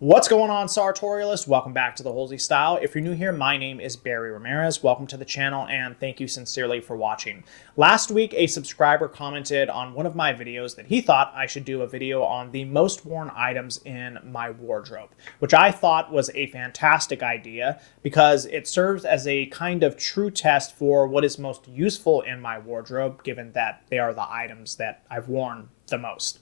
What's going on, sartorialists? Welcome back to The Wholesystyle. If you're new here, my name is Barry Ramirez. Welcome to the channel and thank you sincerely for watching. Last week, a subscriber commented on one of my videos that he thought I should do a video on the most worn items in my wardrobe, which I thought was a fantastic idea because it serves as a kind of true test for what is most useful in my wardrobe, given that they are the items that I've worn the most.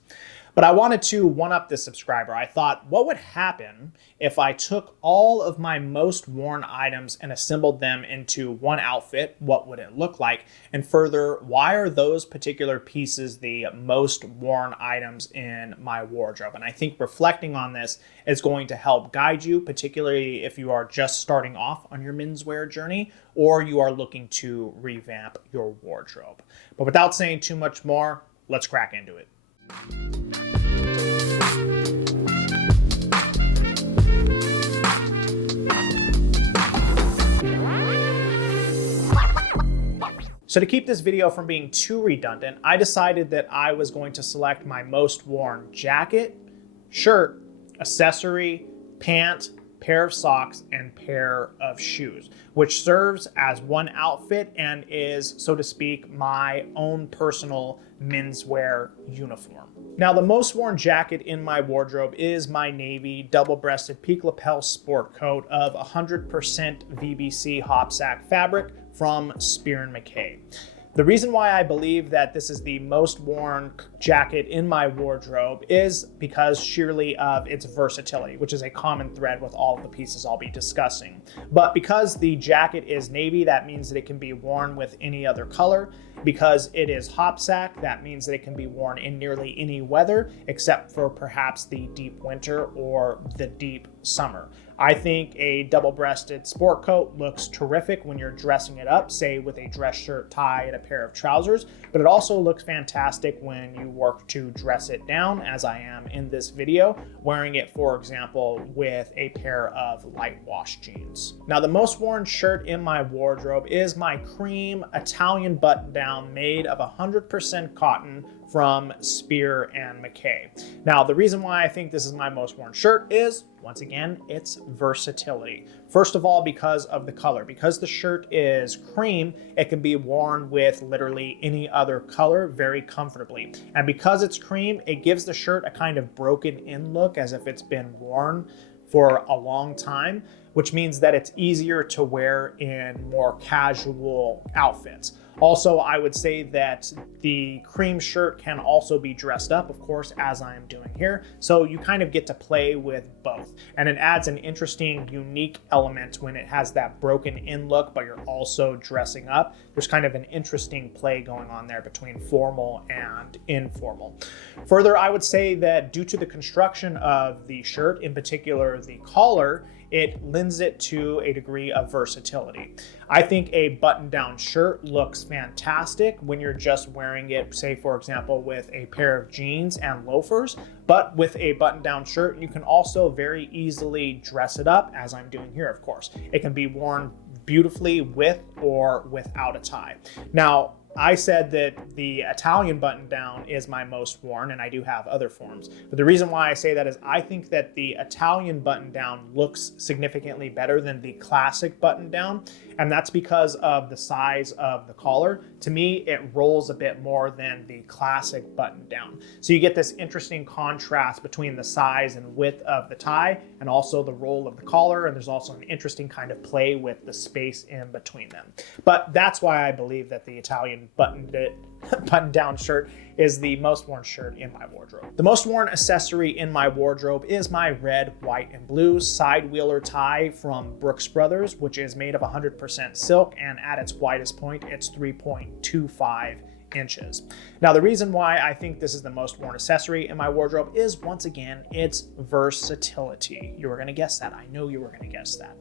But I wanted to one-up this subscriber. I thought, what would happen if I took all of my most worn items and assembled them into one outfit? What would it look like? And further, why are those particular pieces the most worn items in my wardrobe? And I think reflecting on this is going to help guide you, particularly if you are just starting off on your menswear journey or you are looking to revamp your wardrobe. But without saying too much more, let's crack into it. So to keep this video from being too redundant, I decided that I was going to select my most worn jacket, shirt, accessory, pant, pair of socks, and pair of shoes, which serves as one outfit and is, so to speak, my own personal menswear uniform. Now, the most worn jacket in my wardrobe is my navy double-breasted peak lapel sport coat of 100% VBC hopsack fabric from Spier Mackay. The reason why I believe that this is the most worn jacket in my wardrobe is because sheerly of its versatility, which is a common thread with all of the pieces I'll be discussing. But because the jacket is navy, that means that it can be worn with any other color. Because it is hopsack, that means that it can be worn in nearly any weather, except for perhaps the deep winter or the deep summer. I think a double-breasted sport coat looks terrific when you're dressing it up, say with a dress shirt, tie, and a pair of trousers, but it also looks fantastic when you work to dress it down, as I am in this video, wearing it, for example, with a pair of light wash jeans. Now, the most worn shirt in my wardrobe is my cream Italian button-down made of 100% cotton from Spier Mackay. Now, the reason why I think this is my most worn shirt is, once again, its versatility. First of all, because of the color. Because the shirt is cream, it can be worn with literally any other color very comfortably. And because it's cream, it gives the shirt a kind of broken-in look as if it's been worn for a long time, which means that it's easier to wear in more casual outfits. Also, I would say that the cream shirt can also be dressed up, of course, as I am doing here. So you kind of get to play with both. And it adds an interesting, unique element when it has that broken in look, but you're also dressing up. There's kind of an interesting play going on there between formal and informal. Further, I would say that due to the construction of the shirt, in particular the collar, it lends it to a degree of versatility. I think a button-down shirt looks fantastic when you're just wearing it, say, for example, with a pair of jeans and loafers, but with a button-down shirt, you can also very easily dress it up, as I'm doing here, of course. It can be worn beautifully with or without a tie. Now, I said that the Italian button down is my most worn, and I do have other forms. But the reason why I say that is I think that the Italian button down looks significantly better than the classic button down, and that's because of the size of the collar. To me, it rolls a bit more than the classic button down. So you get this interesting contrast between the size and width of the tie and also the roll of the collar, and there's also an interesting kind of play with the space in between them. But that's why I believe that the Italian button-down shirt is the most worn shirt in my wardrobe. The most worn accessory in my wardrobe is my red, white, and blue side wheeler tie from Brooks Brothers, which is made of 100% silk, and at its widest point, it's 3.25 inches. Now, the reason why I think this is the most worn accessory in my wardrobe is, once again, its versatility. You were gonna guess that. I know you were gonna guess that.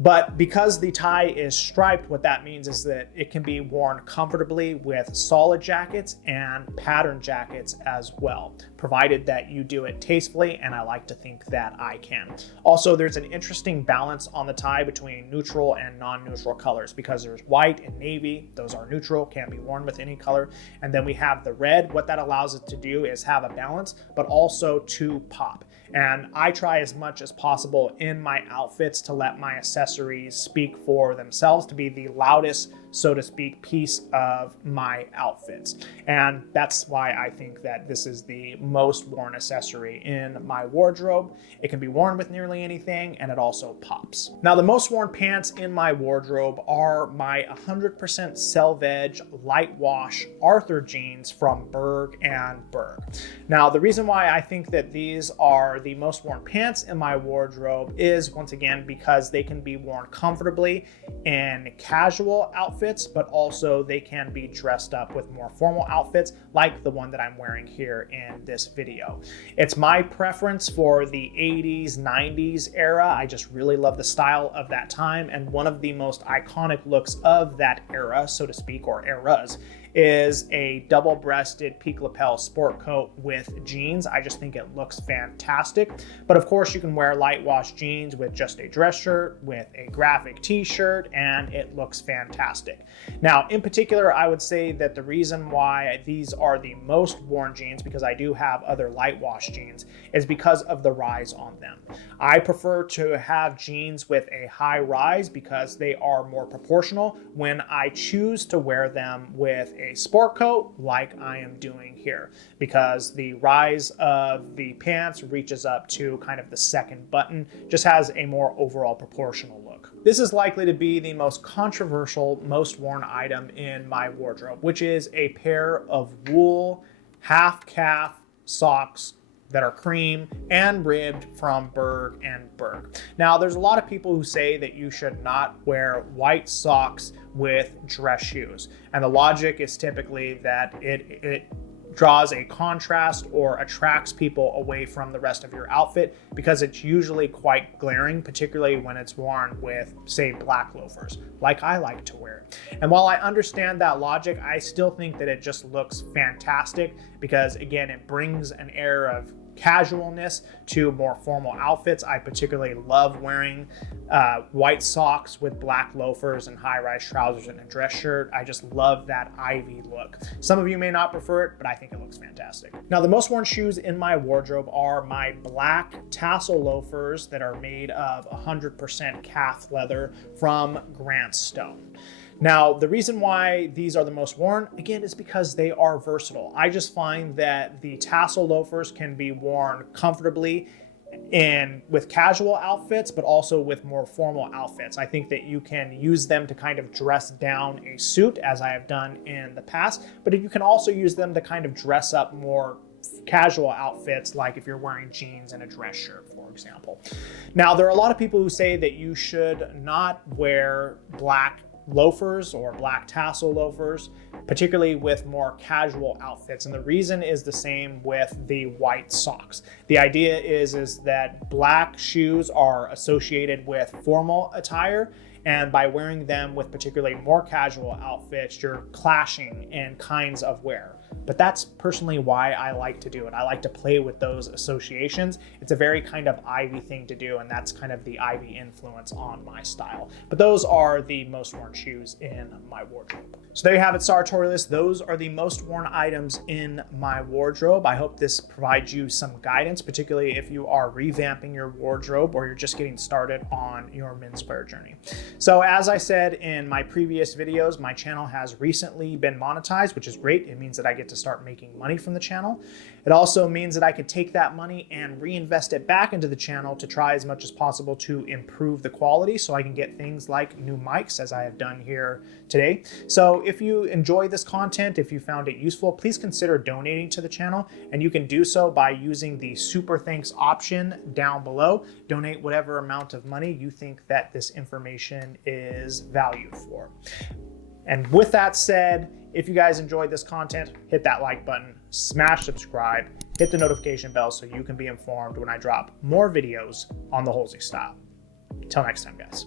But because the tie is striped, what that means is that it can be worn comfortably with solid jackets and pattern jackets as well, provided that you do it tastefully, and I like to think that I can. Also, there's an interesting balance on the tie between neutral and non-neutral colors, because there's white and navy. Those are neutral, can be worn with any color. And then we have the red. What that allows it to do is have a balance, but also to pop. And I try as much as possible in my outfits to let my accessories speak for themselves, to be the loudest, so to speak, piece of my outfits. And that's why I think that this is the most worn accessory in my wardrobe. It can be worn with nearly anything, and it also pops. Now, the most worn pants in my wardrobe are my 100% selvage light wash Arthur jeans from Berg and Berg. Now, the reason why I think that these are the most worn pants in my wardrobe is, once again, because they can be worn comfortably in casual outfits, but also they can be dressed up with more formal outfits like the one that I'm wearing here in this video. It's my preference for the 80s, 90s era. I just really love the style of that time, and one of the most iconic looks of that era, so to speak, or eras, is a double-breasted peak lapel sport coat with jeans. I just think it looks fantastic. But of course, you can wear light wash jeans with just a dress shirt, with a graphic t-shirt, and it looks fantastic. Now, in particular, I would say that the reason why these are the most worn jeans, because I do have other light wash jeans, is because of the rise on them. I prefer to have jeans with a high rise because they are more proportional when I choose to wear them with a sport coat like I am doing here, because the rise of the pants reaches up to kind of the second button, just has a more overall proportional look. This is likely to be the most controversial, most worn item in my wardrobe, which is a pair of wool half calf socks that are cream and ribbed from Berg and Berg. Now, there's a lot of people who say that you should not wear white socks with dress shoes. And the logic is typically that it draws a contrast or attracts people away from the rest of your outfit because it's usually quite glaring, particularly when it's worn with, say, black loafers, like I like to wear. And while I understand that logic, I still think that it just looks fantastic because, again, it brings an air of casualness to more formal outfits. I particularly love wearing white socks with black loafers and high-rise trousers and a dress shirt. I just love that ivy look. Some of you may not prefer it, but I think it looks fantastic. Now, the most worn shoes in my wardrobe are my black tassel loafers that are made of 100% calf leather from Grant Stone. Now, the reason why these are the most worn, again, is because they are versatile. I just find that the tassel loafers can be worn comfortably with casual outfits, but also with more formal outfits. I think that you can use them to kind of dress down a suit, as I have done in the past, but you can also use them to kind of dress up more casual outfits, like if you're wearing jeans and a dress shirt, for example. Now, there are a lot of people who say that you should not wear black loafers or black tassel loafers, particularly with more casual outfits. And the reason is the same with the white socks. The idea is that black shoes are associated with formal attire, and by wearing them with particularly more casual outfits, you're clashing in kinds of wear. But that's personally why I like to do it. I like to play with those associations. It's a very kind of Ivy thing to do, and that's kind of the Ivy influence on my style. But those are the most worn shoes in my wardrobe. So there you have it, sartorialist. Those are the most worn items in my wardrobe. I hope this provides you some guidance, particularly if you are revamping your wardrobe or you're just getting started on your menswear journey. So as I said in my previous videos, my channel has recently been monetized, which is great. It means that I get to start making money from the channel. It also means that I could take that money and reinvest it back into the channel to try as much as possible to improve the quality so I can get things like new mics, as I have done here today. So if you enjoy this content, if you found it useful, please consider donating to the channel, and you can do so by using the super thanks option down below. Donate whatever amount of money you think that this information is valued for. And with that said, if you guys enjoyed this content, hit that like button, smash subscribe, hit the notification bell so you can be informed when I drop more videos on the Hulsey Style. Till next time, guys.